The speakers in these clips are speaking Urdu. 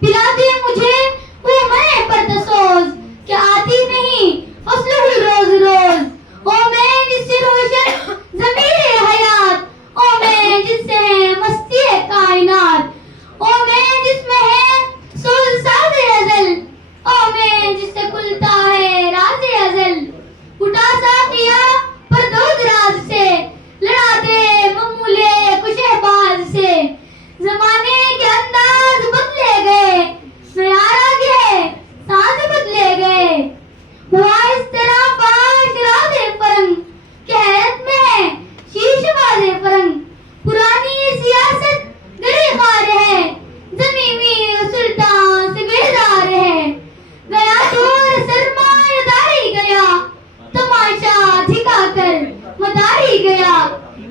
پلا دے مجھے وہ میں پرتسوز کہ آتی نہیں فصلہ روز روز. او میں جس سے روشن ضمیر حیات, او میں جس سے ہے مستی کائنات, او میں جس میں ہے سوز ساز ازل, او میں جس سے کھلتا ہے راز ازل. اٹھا ساقیا پردود راز سے, لڑا دے ممولے کشہ باز سے. زمانے کے انداز بدلے گئے, معیار آگے ساز بدلے گئے. ہوا اس طرح پاش راز فرنگ کہ حیرت میں ہے شیش باز فرنگ. پرانی سیاست گڑی خوار ہے, زمینی سلطان سے بیدار ہے. گیا دور سرمایہ داری گیا, تماشا دکھا کر مداری گیا.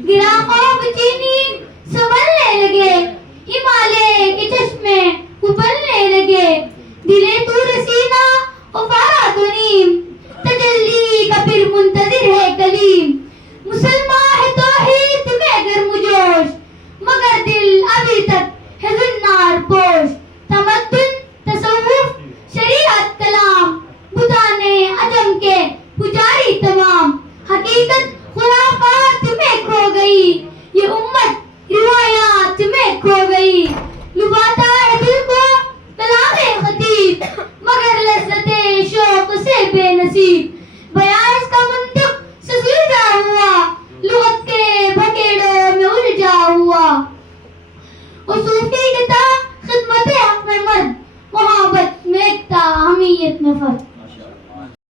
گرا خواب چینی سنبھلنے لگے, ہمالیہ کے چشمے ابلنے لگے. دلے تور سینہ افارا تو نیم, تجلی کا پھر منتظر ہے کلیم. مسلمان ہے توحید میں گرم جوش, مگر دل ابھی تک ہے زنار پوش. تمدن تصوف شریعت کلام, بتانے عجم کے پجاری تمام. حقیقت خرافات میں کھو گئی, یہ امت روایات میں کھو گئی. لباتا ہے دل کو کلام خطیب, مگر لذت شوق سے بے نصیب. بیان اس کا منطق سجیدہ ہوا,